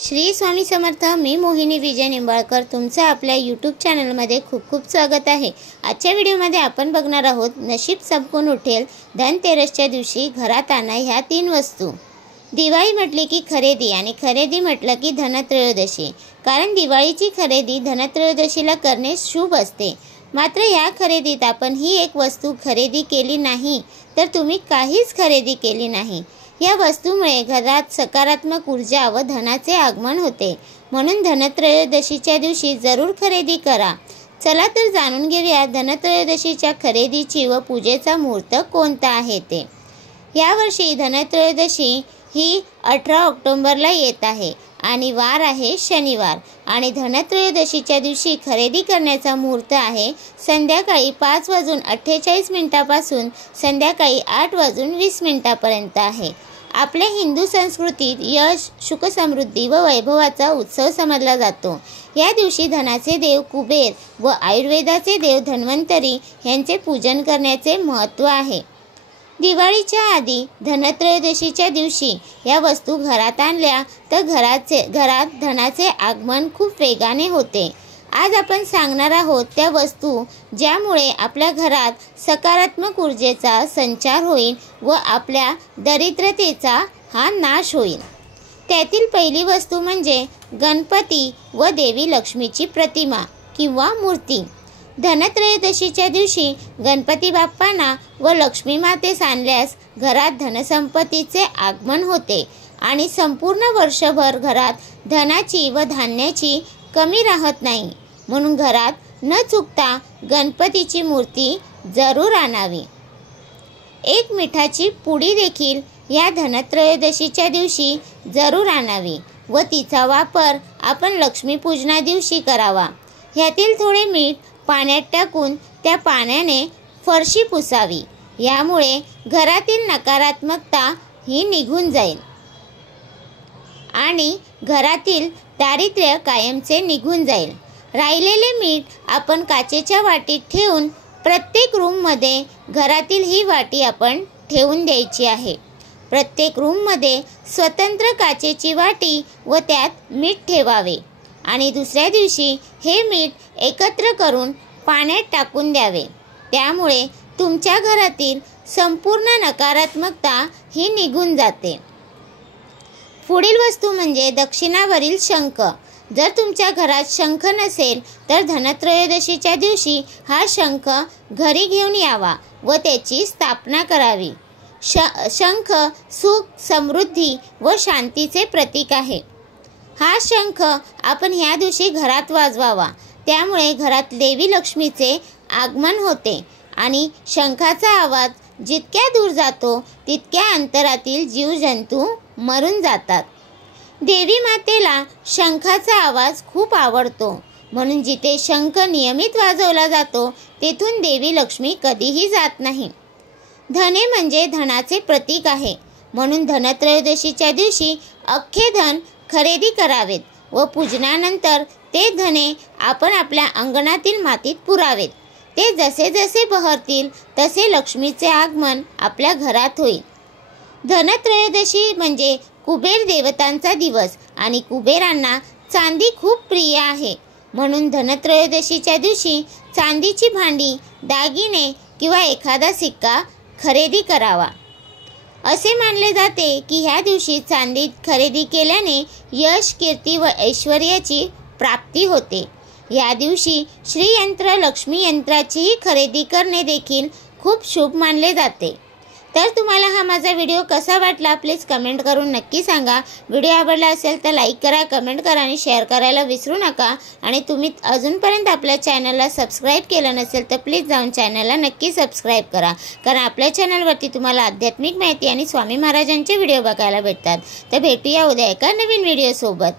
श्री स्वामी समर्थ। मी मोहिनी विजय निंबाळकर तुमचं आपल्या यूट्यूब चॅनलमध्ये खूप खूप स्वागत आहे। आजच्या व्हिडिओमध्ये आपण बघणार आहोत नशीब चमकून उठेल धनतेरसच्या दिवशी घरात आणा ह्या 3 वस्तू। दिवाळी म्हटली की खरेदी आणि खरेदी म्हटलं की धनत्रयोदशी, कारण दिवाळीची खरेदी धनत्रयोदशीला करणे शुभ असते। मात्र ह्या खरेदीत आपण ही एक वस्तू खरेदी केली नाही तर तुम्ही काहीच खरेदी केली नाही। या वस्तूमुळे घरात सकारात्मक ऊर्जा व धनाचे आगमन होते, म्हणून धनत्रयोदशीच्या दिवशी जरूर खरेदी करा। चला तर जाणून घेऊया धनत्रयोदशीच्या खरेदीची व पूजेचा मुहूर्त कोणता आहे ते। यावर्षी धनत्रयोदशी ही 18 ऑक्टोबरला येत आहे आणि वार आहे शनिवार आणि धनत्रयोदशीच्या दिवशी खरेदी करण्याचा मुहूर्त आहे संध्याकाळी 5:48 पासून संध्याकाळी 8:20 आहे। आपल्या हिंदू संस्कृतीत यश, सुख, समृद्धी व वैभवाचा उत्सव समजला जातो। या दिवशी धनाचे देव कुबेर व आयुर्वेदाचे देव धन्वंतरी यांचे पूजन करण्याचे महत्त्व आहे। दिवाळीच्या आधी धनत्रयोदशीच्या दिवशी या वस्तू घरात आणल्या तर घरात धनाचे आगमन खूप वेगाने होते। आज आपण सांगणार आहोत त्या वस्तू ज्यामुळे आपल्या घरात सकारात्मक ऊर्जेचा संचार होईल व आपल्या दरिद्रतेचा हा नाश होईल। त्यातील पहिली वस्तू म्हणजे गणपती व देवी लक्ष्मीची प्रतिमा किंवा मूर्ती। धनत्रयोदशीच्या दिवशी गणपती बाप्पांना व लक्ष्मी मातेस आणल्यास घरात धनसंपत्तीचे आगमन होते आणि संपूर्ण वर्षभर घरात धनाची व धान्याची कमी राहत नाही, म्हणून घरात न चुकता गणपतीची मूर्ती जरूर आणावी। एक मिठाची पुडी देखील या धनत्रयोदशीच्या दिवशी जरूर आणावी व तिचा वापर आपण लक्ष्मीपूजना दिवशी करावा। ह्यातील थोडे मीठ पाण्यात टाकून त्या पाण्याने फरशी पुसावी, यामुळे घरातील नकारात्मकता ही निघून जाईल आणि घरातील दारिद्र्य कायमचे निघून जाईल। राहिलेले मीठ आपण काचेच्या वाटीत ठेवून प्रत्येक रूममध्ये घरातील ही वाटी आपण ठेवून द्यायची आहे। प्रत्येक रूममध्ये स्वतंत्र काचेची वाटी व त्यात मीठ ठेवावे आणि दुसऱ्या दिवशी हे मीठ एकत्र करून पाण्यात टाकून द्यावे, त्यामुळे तुमच्या घरातील संपूर्ण नकारात्मकता ही निघून जाते। पुढील वस्तू म्हणजे दक्षिणावरील शंख। जर तुमच्या घरात शंख नसेल तर धनत्रयोदशीच्या दिवशी हा शंख घरी घेऊन यावा व त्याची स्थापना करावी। शंख सुख, समृद्धी व शांतीचे प्रतीक आहे। हा शंख आपण ह्या दिवशी घरात वाजवावा, त्यामुळे घरात देवी लक्ष्मीचे आगमन होते आणि शंखाचा आवाज जितक्या दूर जातो तितक्या अंतरातील जीवजंतू मरून जातात। देवी मातेला शंखाचा आवाज खूप आवडतो, म्हणून जिथे शंख नियमित वाजवला जातो तेथून देवी लक्ष्मी कधीही जात नाही। धने म्हणजे धनाचे प्रतीक आहे, म्हणून धनत्रयोदशीच्या दिवशी अख्खे धन खरेदी करावेत व पूजनानंतर ते धने आपण आपल्या अंगणातील मातीत पुरावेत। ते जसे जसे बहरतील तसे लक्ष्मीचे आगमन आपल्या घरात होईल। धनत्रयोदशी म्हणजे कुबेर देवतांचा दिवस आणि कुबेरांना चांदी खूप प्रिय आहे, म्हणून धनत्रयोदशीच्या दिवशी चांदीची भांडी, दागिने किंवा एखादा सिक्का खरेदी करावा। असे मानले जाते की ह्या दिवशी चांदी खरेदी केल्याने यश, कीर्ती व ऐश्वर्याची प्राप्ती होते। या दिवशी श्रीयंत्र, लक्ष्मी यंत्राचीही खरेदी करणे देखील खूप शुभ मानले जाते। तर तुम्हाला हा माझा व्हिडिओ कसा वाटला प्लीज कमेंट करून नक्की सांगा। व्हिडिओ आवडला असेल तर लाईक करा, कमेंट करा आणि शेअर करायला विसरू नका। आणि तुम्ही अजूनपर्यंत आपल्या चॅनलला सबस्क्राईब केलं नसेल तर प्लीज जाऊन चॅनलला नक्की सबस्क्राईब करा, कारण आपल्या चॅनलवरती तुम्हाला आध्यात्मिक माहिती आणि स्वामी महाराजांचे व्हिडिओ बघायला भेटतात। तर भेटूया उद्या एका नवीन व्हिडिओ सोबत।